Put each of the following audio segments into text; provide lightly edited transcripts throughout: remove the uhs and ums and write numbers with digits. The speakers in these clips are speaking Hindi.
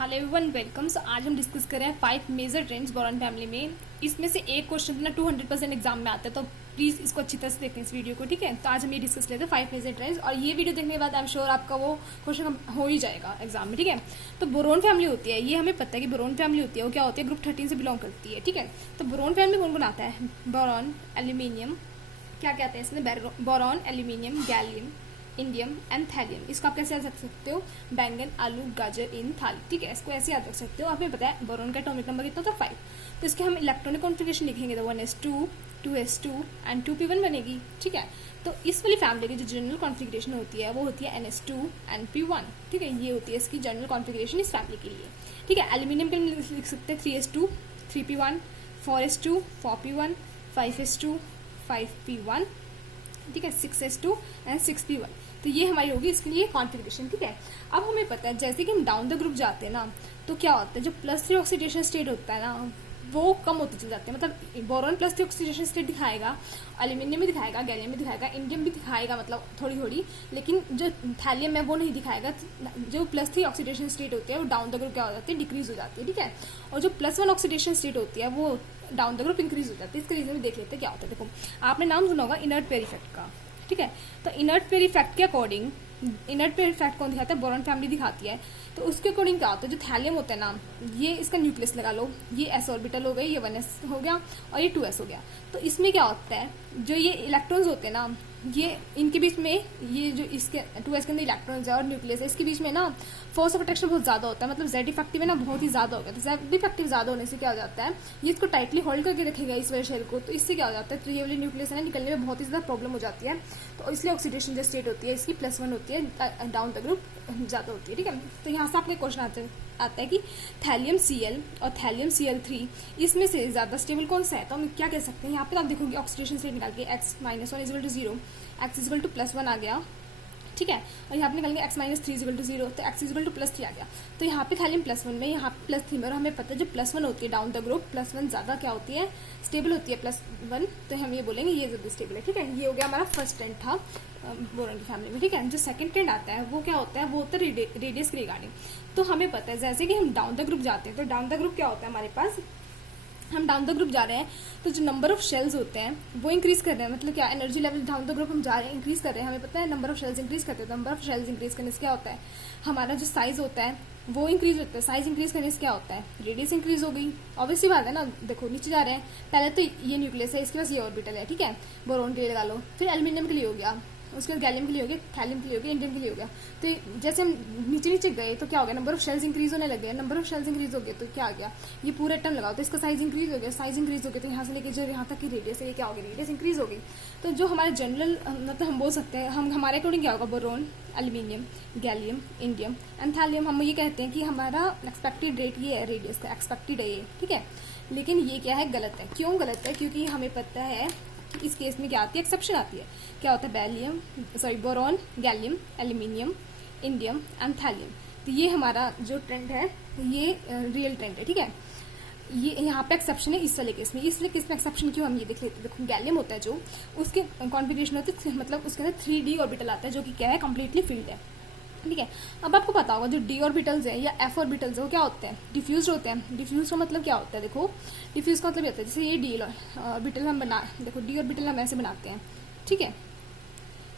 Hello everyone welcome. सो आज हम डिस्कस कर रहे हैं 5 मेजर ट्रेंड्स बोरॉन फैमिली में। इसमें से एक क्वेश्चन ना 200% एग्जाम में आता है, तो प्लीज इसको अच्छी तरह से देखें इस वीडियो को, ठीक है। तो आज हम ये डिस्कस लेते हैं 5 मेजर ट्रेंड्स, और ये वीडियो देखने के बाद आई एम श्योर आपका वो क्वेश्चन हो ही जाएगा एग्जाम में, ठीक है। तो बोरॉन फैमिली होती है, ये हमें पता है कि बोरॉन फैमिली होती है, वो क्या होती है, ग्रुप 13 से बिलोंग करती है, ठीक है। तो बोरॉन फैमिली कौन कौन आता है? बोरॉन, एल्यूमिनियम, क्या क्या आता है इसमें, boron, aluminium, gallium, indium and thallium. इसको आप कैसे याद रख सकते हो? बैंगन, आलू, गाजर इन थाली, ठीक है। इसको ऐसे याद रख सकते हो। आपने बताया बोरॉन का एटॉमिक नंबर कितना था? 5। तो इसके हम इलेक्ट्रॉनिक कॉन्फ़िगरेशन लिखेंगे तो 1s2, 2s2 एंड 2p1 बनेगी, ठीक है। तो इस वाली फैमिली की जो जनरल कॉन्फ़िगरेशन होती है वो होती है NS2 एंड P1, ठीक है। ये होती है इसकी जनरल कॉन्फ़िगरेशन इस फैमिली के लिए, ठीक है। एल्यूमिनियम के लिए लिख सकते हैं 3s2, 3p1, 4s2, 4p1, 5s2, 5p1, ठीक है, 6s2 एंड 6p1। तो ये हमारी होगी इसके लिए कॉन्फ़िगरेशन, ठीक है। अब हमें पता है जैसे कि हम डाउन द ग्रुप जाते हैं ना, तो क्या होता है, जो +3 ऑक्सीडेशन स्टेट होता है ना, वो कम होते चले जाते हैं। मतलब बोरॉन +3 ऑक्सीडेशन स्टेट दिखाएगा, एल्यूमिनियम भी दिखाएगा, गैलियम भी दिखाएगा, इंडियम भी दिखाएगा, मतलब थोड़ी थोड़ी, लेकिन जो थैलियम है वो नहीं दिखाएगा। जो +3 ऑक्सीडेशन स्टेट होती है वो डाउन द ग्रुप क्या हो जाती है, डिक्रीज हो जाती है, ठीक है। और जो +1 ऑक्सीडेशन स्टेट होती है वो डाउन द ग्रुप इंक्रीज हो जाती है। इसके रीजन में देख लेते हैं क्या होता है। देखो, आपने नाम सुना होगा इनर्ट पेयर इफेक्ट का, ठीक है। तो इनर्ट पेयर इफेक्ट के अकॉर्डिंग, इनर्ट पेयर इफेक्ट कौन दिखाता है? बोरॉन फैमिली दिखाती है। तो उसके अकॉर्डिंग क्या होता है, जो थैलियम होता है ना, ये इसका न्यूक्लियस लगा लो, ये s ऑर्बिटल हो गई, ये 1s हो गया और ये 2s हो गया। तो इसमें क्या होता है, जो ये इलेक्ट्रॉन्स होते हैं ना, ये इनके बीच में, ये जो इसके 2s के अंदर इलेक्ट्रॉन्स है और न्यूक्लियस है, इसके बीच में ना फोर्स ऑफ अट्रैक्शन बहुत ज्यादा होता है। मतलब Z इफेक्टिव है ना, बहुत ही ज्यादा हो गया। तो Z इफेक्टिव ज्यादा होने से क्या हो जाता है, ये इसको टाइटली होल्ड करके रखेगा इस वाले शेल को। तो इससे क्या हो जाता है, तो ये वाली न्यूक्लियस है ना, निकलने में बहुत ही ज्यादा प्रॉब्लम हो जाती है। तो इसलिए ऑक्सीडेशन जो स्टेट होती है इसकी +1 होती है, डाउन द ग्रुप ज्यादा होती है, ठीक है। तो यहाँ से आपके क्वेश्चन आता है कि थैलियम Cl और थैलियम Cl3 इसमें से ज्यादा स्टेबल कौन सा है? तो हम क्या कह सकते हैं, यहाँ पे तो आप देखोगे ऑक्सीडेशन स्टेट निकाल के x - 1 = 0, x = +1 आ गया, ठीक है। और यहाँ पे निकालेंगे x - 3 = 0, तो x = +3 आ गया। तो यहाँ पे थैलियम +1 में, यहाँ पे +3 में, और हमें पता है जो +1 होती है डाउन द ग्रुप, +1 ज्यादा क्या होती है, स्टेबल होती है +1। तो हम ये बोलेंगे ये ज्यादा स्टेबल है, ठीक है। ये हो गया हमारा फर्स्ट ट्रेंड था बोरॉन की फैमिली में, ठीक है। जो सेकंड ट्रेंड आता है वो क्या होता है, वो होता है रेडियस के रिगार्डिंग। तो हमें पता है जैसे कि हम डाउन द ग्रुप जाते हैं, तो डाउन द ग्रुप क्या होता है हमारे पास, हम डाउन द ग्रुप जा रहे हैं तो जो नंबर ऑफ शेल्स होते हैं वो इंक्रीज कर रहे हैं। मतलब क्या, energy level down the group हम जा रहे हैं, इंक्रीज कर रहे हैं। हमें पता है नंबर ऑफ शेल्स इंक्रीज करते हैं, तो नंबर ऑफ शेल्स इंक्रीज करने से क्या होता है, हमारा जो साइज होता है वो इंक्रीज होता है। साइज इंक्रीज करने से क्या होता है, रेडियस इंक्रीज हो गई। ऑब्वियसली बात है ना, देखो नीचे जा रहे हैं, पहले तो ये न्यूक्लियस है, इसके पास ये ऑर्बिटल है, ठीक है, बोरॉन के लिए लगा लो। फिर एल्यूमिनियम के लिए हो गया, उसके बाद गैलियम के लिए हो गया, थैलियम के लिए हो गया, इंडियम के लिए हो गया। तो जैसे हम नीचे नीचे गए तो क्या हो गया, नंबर ऑफ शेल्स इंक्रीज होने लगे। नंबर ऑफ शेल्स इंक्रीज हो गए तो क्या आ गया, ये पूरा टर्म लगाओ तो इसका साइज इंक्रीज हो गया। साइज इंक्रीज हो गया तो यहाँ से लेके जो यहाँ तक की रेडियस है, ये क्या हो गया, रेडियस इंक्रीज हो गई। तो जो हमारे जनरल, मतलब हम बोल सकते हैं, हम हमारे अकॉर्डिंग क्या होगा, boron, aluminium, gallium, indium and thallium, हम ये कहते हैं कि हमारा एक्सपेक्टेड रेट ये है, रेडियस का एक्सपेक्टेड है ये, ठीक है। लेकिन ये क्या है, गलत है। क्यों गलत है? क्योंकि हमें पता है इस केस में क्या आती है, एक्सेप्शन आती है। क्या होता है, boron, gallium, aluminium, indium and thallium. तो ये हमारा जो ट्रेंड है ये रियल ट्रेंड है, ठीक है। ये यहाँ पे एक्सेप्शन है इस वाले केस में। इसलिए केस में एक्सेप्शन क्यों, हम ये देख लेते हैं। देखो, गैलियम होता है जो, उसके कॉन्फ़िगरेशन होती है, मतलब उसके अंदर 3d ऑर्बिटल आता है जो कि क्या है, कंप्लीटली फिल्ड है, ठीक है। अब आपको पता होगा जो डी ऑर्बिटल्स है या एफ ऑर्बिटल्स है वो क्या होते हैं, डिफ्यूज होते हैं। डिफ्यूज का मतलब क्या होता है, देखो डिफ्यूज का मतलब ये होता है, जैसे ये डी ऑर्बिटल हम देखो डी ऑर्बिटल हम ऐसे बनाते हैं, ठीक है।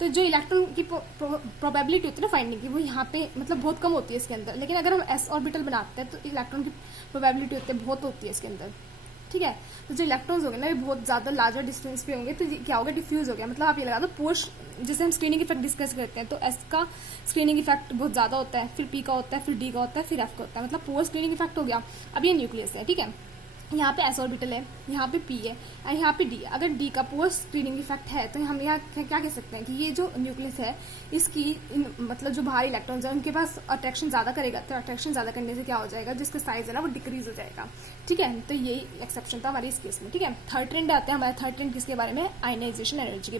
तो जो इलेक्ट्रॉन की प्रोबेबिलिटी होती है ना फाइंडिंग की, वो यहाँ पे मतलब बहुत कम होती है इसके अंदर। लेकिन अगर हम एस ऑर्बिटल बनाते हैं तो इलेक्ट्रॉन की प्रोबेबिलिटी होती है बहुत होती है इसके अंदर, ठीक है। तो जो इलेक्ट्रॉन्स होंगे ना, ये बहुत ज्यादा लार्जर डिस्टेंस पे होंगे, तो क्या होगा, डिफ्यूज हो गया। मतलब आप ये लगा दो पोस्ट, जैसे हम स्क्रीनिंग इफेक्ट डिस्कस करते हैं तो एस का स्क्रीनिंग इफेक्ट बहुत ज्यादा होता है, फिर पी का होता है, फिर डी का होता है, फिर एफ का होता है। मतलब पोस्ट स्क्रीनिंग इफेक्ट हो गया। अब ये न्यूक्लियस है, ठीक है, यहाँ पे एस ऑर्बिटल है, यहाँ पे पी है और यहाँ पे डी। अगर डी का पोस्ट स्क्रीनिंग इफेक्ट है तो हम यहाँ क्या कह सकते हैं कि ये जो न्यूक्लियस है इसकी मतलब जो बाहर इलेक्ट्रॉन्स है उनके पास अट्रैक्शन ज्यादा करेगा। तो अट्रैक्शन ज्यादा करने से क्या हो जाएगा, जिसका साइज है ना वो डिक्रीज हो जाएगा, ठीक है। तो यही एक्सेप्शन था हमारी इस केस में, ठीक है। थर्ड ट्रेंड आते हैं हमारे। थर्ड ट्रेंड किसके बारे में, आयनाइजेशन एनर्जी के।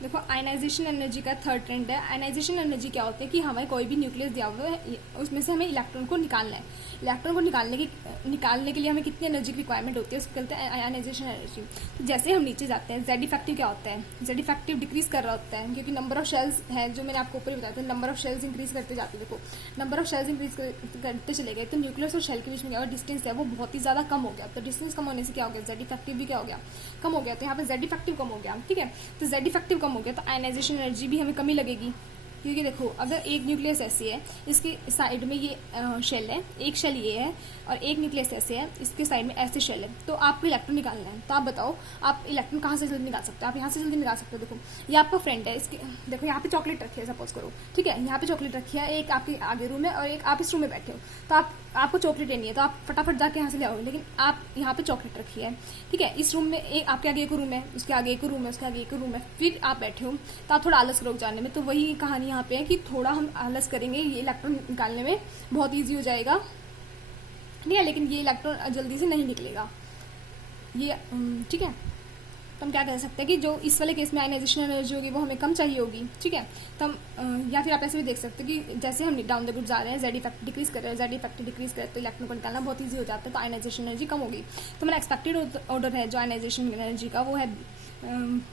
देखो आयनाइजेशन एनर्जी का थर्ड ट्रेंड है। आयनाइजेशन एनर्जी क्या होती है कि हमें कोई भी न्यूक्लियस दिया हुआ है, उसमें से हमें इलेक्ट्रॉन को निकालना है। इलेक्ट्रॉन को निकालने के लिए हमें कितनी एनर्जी की रिक्वायरमेंट होती है, उसको कहते हैं आयनाइजेशन एनर्जी। तो जैसे हम नीचे जाते हैं, जेड इफेक्टिव क्या होता है, जेड इफेक्टिव डिक्रीज कर रहा होता है क्योंकि नंबर ऑफ शेल्स है, जो मैंने आपको ऊपर ही बताया था, नंबर ऑफ शेल्स इंक्रीज करते जाते हैं। देखो नंबर ऑफ शेल्स इंक्रीज करते चले गए तो न्यूक्लियस और शेल के बीच में क्या होगा, डिस्टेंस है वो बहुत ही ज़्यादा कम हो गया। तो डिस्टेंस कम होने से क्या हो गया, जेड इफेक्टिव भी क्या हो गया, कम हो गया। तो यहाँ पे जेड इफेक्टिव कम हो गया, ठीक है। तो जेड इफेक्टिव कम हो गया तो आयनाइजेशन एनर्जी भी हमें कमी लगेगी, क्योंकि देखो अगर एक न्यूक्लियस ऐसी है, इसके साइड में ये शेल है, एक शेल ये है और एक न्यूक्लियस ऐसे है, इसके साइड में ऐसे शेल है, तो आपको इलेक्ट्रॉन निकालना है। तो आप बताओ आप इलेक्ट्रॉन कहाँ से जल्दी निकाल सकते हो, आप यहाँ से जल्दी निकाल सकते हो। देखो ये आपका फ्रेंड है, इसके देखो यहाँ पे चॉकलेट रखी है, सपोज करो, ठीक है, यहाँ पे चॉकलेट रखी है, एक आपके आगे रूम है और एक आप इस रूम में बैठे हो। तो आपको चॉकलेट लेनी है तो आप फटाफट जाके यहाँ से ले आओगे, लेकिन आप यहाँ पे चॉकलेट रखी है, ठीक है, इस रूम में एक आपके आगे एक रूम है, उसके आगे एक रूम है, उसके आगे एक रूम है, फिर आप बैठे हो तो आप थोड़ा आलस करोगे जाने में। तो वही कहानी यहाँ पे है कि थोड़ा हम आलस करेंगे, ये इलेक्ट्रॉन निकालने में बहुत ईजी हो जाएगा, ठीक है, लेकिन ये इलेक्ट्रॉन जल्दी से नहीं निकलेगा ये, ठीक है। तो हम क्या कह सकते हैं कि जो इस वाले केस में आयनाइजेशन एनर्जी होगी वो हमें कम चाहिए होगी, ठीक है। तो हम या फिर आप ऐसे भी देख सकते हैं कि जैसे हम डाउन द ग्रुप जा रहे हैं, जेड इफेक्ट डिक्रीज कर रहे हैं, जेड इफेक्ट डिक्रीज कर रहे हैं, तो इलेक्ट्रॉन को निकालना बहुत ईजी हो जाता है, तो आयनाइजेशन एनर्जी कम होगी। तो हमारा एक्सपेक्टेड ऑर्डर है जो आयनाइजेशन एनर्जी का, वो है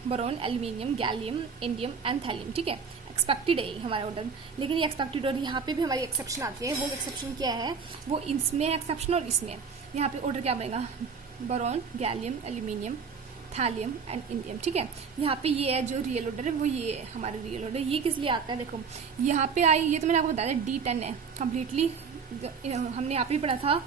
boron, aluminium, gallium, indium and thallium, ठीक है। एक्सपेक्टेड है हमारा ऑर्डर, लेकिन ये एक्सपेक्टेड ऑर्डर यहाँ पे भी हमारी एक्सेप्शन आती है। वो एक्सेप्शन क्या है, वो इसमें एक्सेप्शन और इसमें, यहाँ पे ऑर्डर क्या बनेगा, boron, gallium, aluminium, thallium and indium, ठीक है। यहाँ पे ये है जो रियल ऑर्डर है, वो ये है हमारा रियल ऑर्डर। ये किस लिए आता है, देखो यहाँ पे आई, ये तो मैंने आपको बताया था D10 है कम्प्लीटली, हमने यहाँ पे पढ़ा था,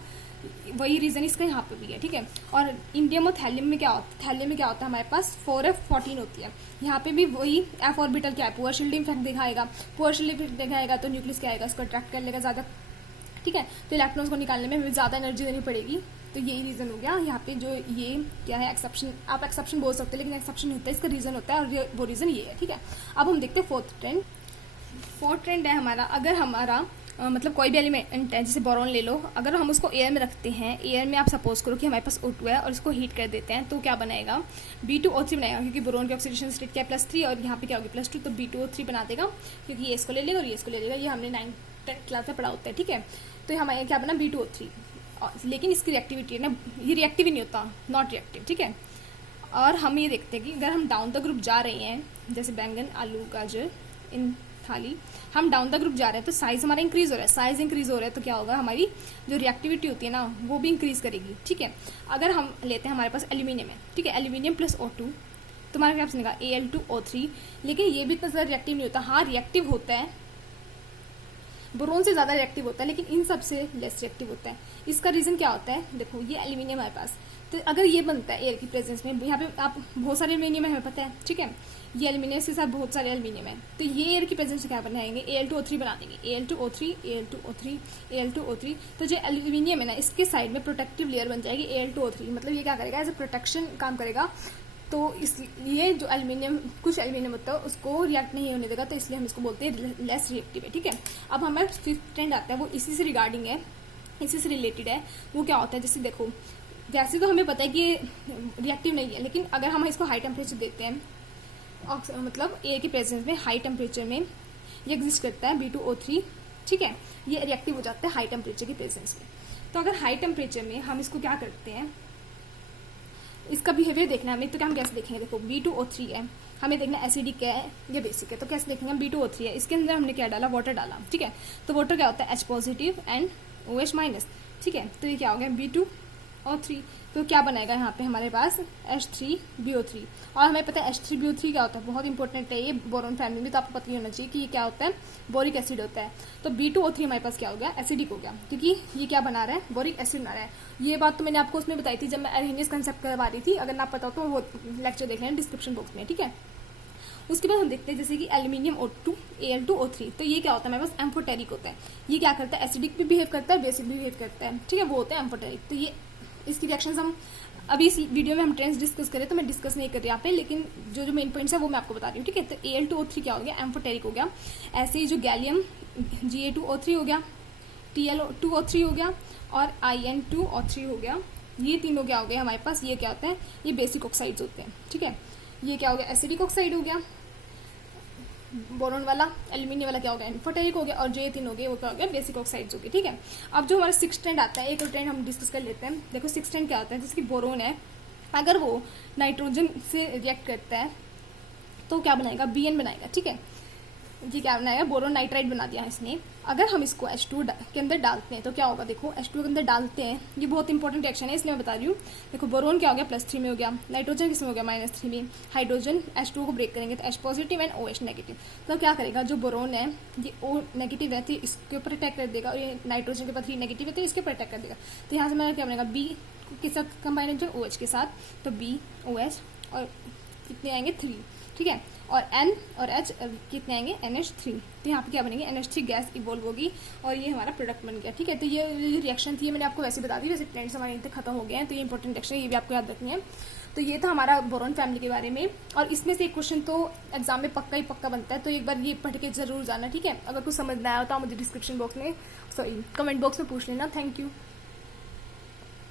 वही रीजन इसका यहाँ पे भी है, ठीक है। और इंडियम और थैलियम में क्या होता है, थैलियम में क्या होता है, हमारे पास 4f14 होती है। यहाँ पे भी वही एफ ऑर्बिटल क्या है, पुअर शील्डिंग इफेक्ट दिखाएगा, पुअर शील्डिंग इफेक्ट दिखाएगा तो न्यूक्लियस क्या आएगा, इसको अट्रैक्ट कर लेगा ज़्यादा, ठीक है। तो इलेक्ट्रॉन्स को निकालने में हमें ज़्यादा एनर्जी देनी पड़ेगी। तो यही रीज़न हो गया यहाँ पे, जो ये क्या है एक्सेप्शन, आप एक्सेप्शन बोल सकते हैं लेकिन एक्सेप्शन होता है, इसका रीज़न होता है और वो रीज़न ये है, ठीक है। अब हम देखते हैं फोर्थ ट्रेंड। फोर्थ ट्रेंड है हमारा, अगर हमारा मतलब कोई भी एलिमेंट है, जैसे बोरॉन ले लो, अगर हम उसको एयर में रखते हैं, एयर में आप सपोज करो कि हमारे पास O2 है और इसको हीट कर देते हैं, तो क्या बनाएगा, B2O3 बनाएगा, क्योंकि बोरॉन की ऑक्सीडेशन स्टेट क्या है +3 और यहाँ पे क्या होगी +2, तो B2O3 बना देगा, क्योंकि ये इसको ले लेगा और ये इसको ले लेगा। ये हमने 9th क्लास में पढ़ा होता है, ठीक है। तो हमारे क्या बना B2O3, लेकिन इसकी रिएक्टिविटी है ना, ये रिएक्टिव ही नहीं होता, नॉट रिएक्टिव, ठीक है। और हम ये देखते हैं कि अगर हम डाउन द ग्रुप जा रहे हैं, जैसे बैंगन, आलू, गाजर, इन थाली, हम डाउन द ग्रुप जा रहे हैं तो साइज हमारा इंक्रीज हो रहा है, साइज इंक्रीज हो रहा है तो क्या होगा, हमारी जो रिएक्टिविटी होती है ना वो भी इंक्रीज करेगी, ठीक है। अगर हम लेते हैं हमारे पास एल्यूमिनियम है, ठीक है, एल्यूमिनियम + O2, तो हमारा क्या बनेगा Al2O3, लेकिन ये भी इतना ज़्यादा रिएक्टिव नहीं होता, हाँ रिएक्टिव होता है, बोरोन से ज़्यादा रिएक्टिव होता है, लेकिन इन सब से लेस रिएक्टिव होता है। इसका रीज़न क्या होता है, देखो ये एल्यूमिनियम हमारे पास, तो अगर ये बनता है एयर की प्रेजेंस में, यहाँ पे आप बहुत सारे एल्यूमिनियम है हमें पता है, ठीक है, ये एल्यूमिनियम के साथ बहुत सारे एल्यूमिनियम है, तो ये एयर की प्रेजेंस से क्या बनाएंगे, Al2O3 बना देंगे, Al2O3, Al2O3, Al2O3। तो जो एल्यूमिनियम है ना, इसके साइड में प्रोटेक्टिव लेयर बन जाएगी Al2O3, मतलब ये क्या करेगा, एज ए प्रोटेक्शन काम करेगा। तो इसलिए जो एल्यूमिनियम, कुछ एल्यूमिनियम होता है उसको रिएक्ट नहीं होने देगा, तो इसलिए हम इसको बोलते हैं लेस रिएक्टिव है, ठीक है। अब हमें फिफ्थ ट्रेंड आता है, वो इसी से रिगार्डिंग है, इसी से रिलेटेड है। वो क्या होता है, जैसे देखो वैसे तो हमें पता है कि रिएक्टिव नहीं है, लेकिन अगर हम इसको हाई टेम्परेचर देते हैं, मतलब एयर की प्रेजेंस में हाई टेम्परेचर में ये एग्जिस्ट करता है B2O3, ठीक है, ये रिएक्टिव हो जाता है हाई टेम्परेचर की प्रेजेंस में। तो अगर हाई टेम्परेचर में हम इसको क्या करते हैं, इसका बिहेवियर देखना है हमें, तो क्या हम कैसे देखेंगे, देखो B2O3 है, हमें देखना एसिडिक है या बेसिक है, तो कैसे देखेंगे हम, B2O3 है, इसके अंदर हमने क्या डाला, वाटर डाला, ठीक है। तो वाटर क्या होता है H+ एंड OH-, ठीक है। तो ये क्या हो गया B2O3, तो क्या बनाएगा यहाँ पे हमारे पास H3BO3, और हमें पता है H3BO3 क्या होता है, बहुत इंपॉर्टेंट है ये बोरॉन फैमिली में, तो आपको पता ही होना चाहिए कि ये क्या होता है, बोरिक एसिड होता है। तो B2O3 हमारे पास क्या हो गया, एसिडिक हो गया, क्योंकि ये क्या बना रहा है, बोरिक एसिड बना रहा है। ये बात तो मैंने आपको उसमें बताई थी जब मैं अरेनियस कंसेप्ट करवा रही थी, अगर ना पता हो तो वो लेक्चर देख लें डिस्क्रिप्शन बॉक्स में, ठीक है। उसके बाद हम देखते हैं जैसे कि एल्यूमिनियम O2, Al2O3, तो ये क्या होता है, हमारे पास एम्फोटेरिक होता है। ये क्या करता है, एसिडिक भी बिहेव करता है, बेसिक भी बिहेव करता है, ठीक है, वो होता है एम्फोटेरिक। तो ये इसकी रिएक्शंस हम अभी इस वीडियो में हम ट्रेंड्स डिस्कस करें तो मैं डिस्कस नहीं कर रही यहाँ पे, लेकिन जो जो मेन पॉइंट्स है वो मैं आपको बता रही हूँ, ठीक है। तो Al2O3 क्या हो गया, एम्फोटेरिक हो गया। ऐसे ही जो गैलियम Ga2O3 हो गया, Tl2O3 हो गया और In2O3 हो गया, ये तीनों क्या हो गया हमारे पास, ये क्या होता है, ये बेसिक ऑक्साइड्स होते हैं, ठीक है। ये क्या हो गया, एसिडिक ऑक्साइड हो गया, बोरोन वाला, एल्यूमिनियम वाला क्या हो गया, एम्फोटेरिक हो गया, और जो ये तीन हो गए वो क्या हो गया, बेसिक ऑक्साइड्स हो गए। ठीक है, अब जो हमारा 6th ट्रेंड आता है, एक और ट्रेंड हम डिस्कस कर लेते हैं। देखो 6th ट्रेंड क्या होता है, जैसे कि बोरोन है, अगर वो नाइट्रोजन से रिएक्ट करता है तो क्या बनाएगा, BN बनाएगा। ठीक है, जी क्या बनाएगा, बोरोन नाइट्राइड बना दिया है इसने। अगर हम इसको H2 के अंदर डालते हैं तो क्या होगा, देखो H2 के अंदर डालते हैं, ये बहुत इंपॉर्टेंट रिएक्शन है इसलिए मैं बता रही हूँ। देखो बोरोन क्या हो गया, +3 में हो गया, नाइट्रोजन किस में हो गया, -3 में, हाइड्रोजन H2 को ब्रेक करेंगे तो H positive and OH negative. तो क्या करेगा, जो बोरोन है ये O नेगेटिव है तो इसके ऊपर अटैक कर देगा, और ये नाइट्रोजन के पास 3 नेगेटिव है तो इसके ऊपर अटैक कर देगा। तो यहाँ से मेरा क्या बनेगा, B के साथ कंबाइनेशन OH के साथ, तो BOH और कितने आएंगे 3। ठीक है, और N और H कितने आएंगे, NH3। तो यहाँ पे क्या बनेंगे, NH3 गैस इवॉल्व होगी और ये हमारा प्रोडक्ट बन गया। ठीक है, तो ये रिएक्शन थी, मैंने आपको वैसे बता दी, वैसे ट्रेंड्स हमारे यहाँ तक खत्म हो गए हैं, तो ये इंपॉर्टेंट रिएक्शन है, ये भी आपको याद रखनी है। तो ये था हमारा बोरोन फैमिली के बारे में, और इसमें से एक क्वेश्चन तो एग्जाम में पक्का ही पक्का बनता है, तो एक बार ये पढ़ के जरूर जाना। ठीक है, अगर कुछ समझ ना आया तो आप मुझे डिस्क्रिप्शन बॉक्स में कमेंट बॉक्स में पूछ लेना। Thank you.